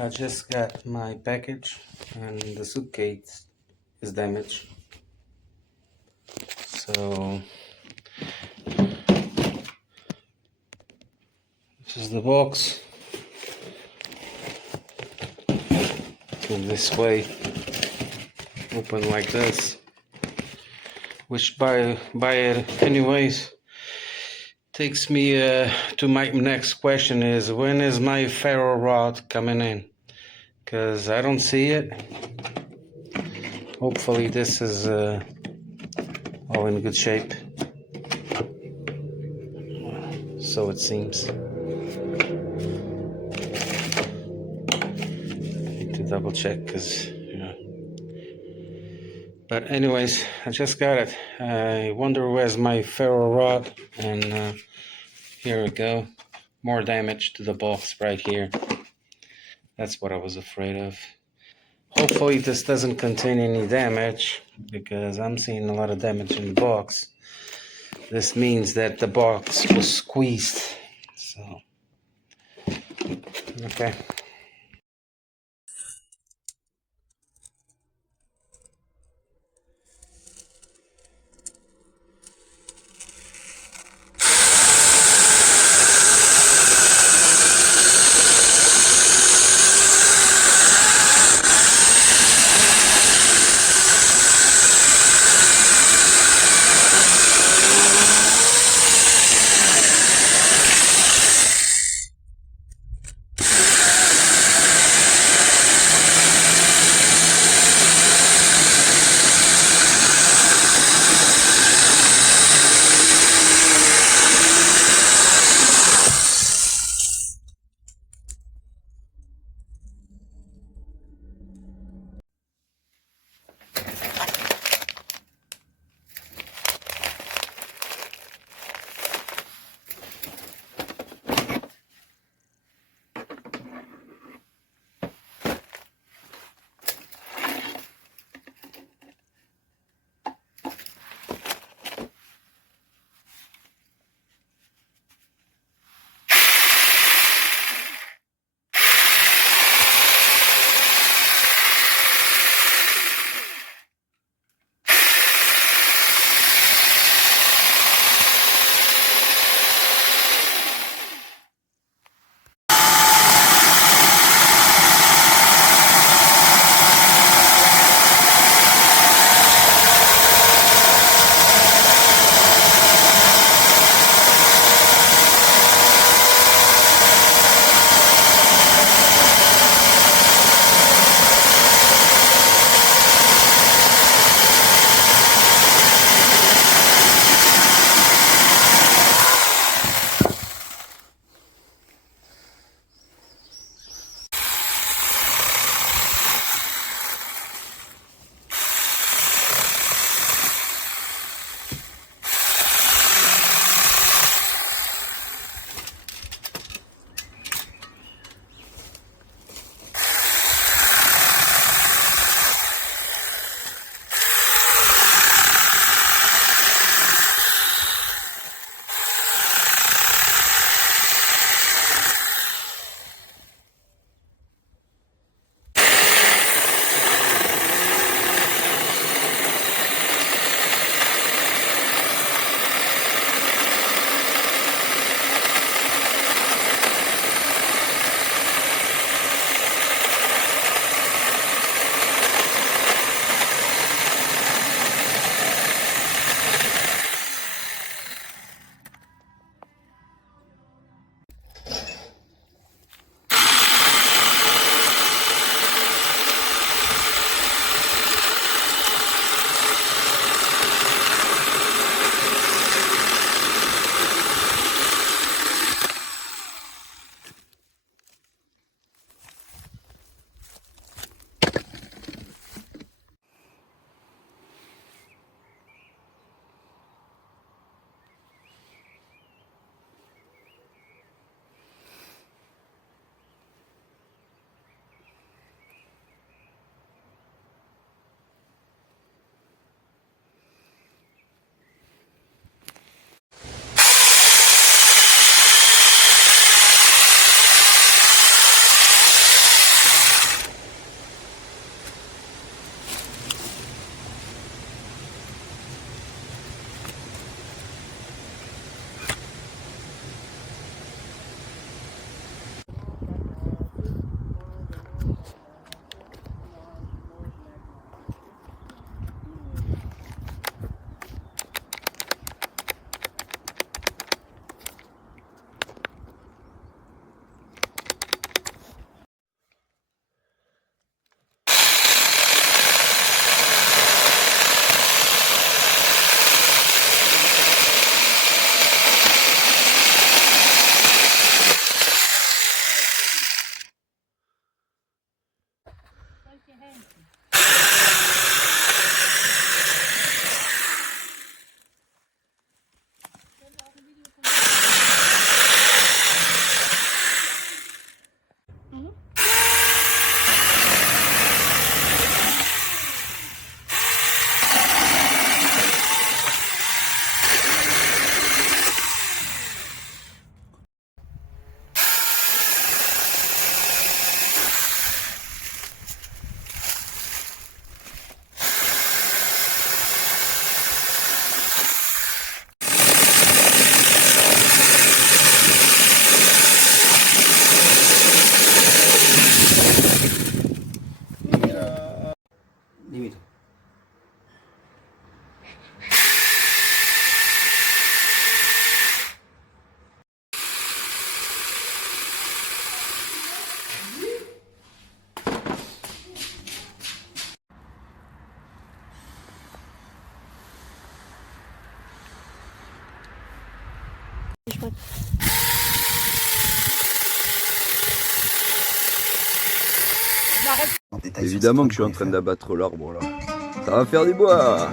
I just got my package and the suitcase is damaged. So this is the box. In this way, open like this. Which by it anyways takes me to my next question is, when is my ferro rod coming in? Because I don't see it. Hopefully this is all in good shape, so it seems. I need to double check because but anyways, I just got it. I wonder where's my ferro rod, and here we go. More damage to the box right here. That's what I was afraid of. Hopefully this doesn't contain any damage, because I'm seeing a lot of damage in the box. This means that the box was squeezed. So, okay. Évidemment que je suis en train d'abattre l'arbre là. Ça va faire du bois.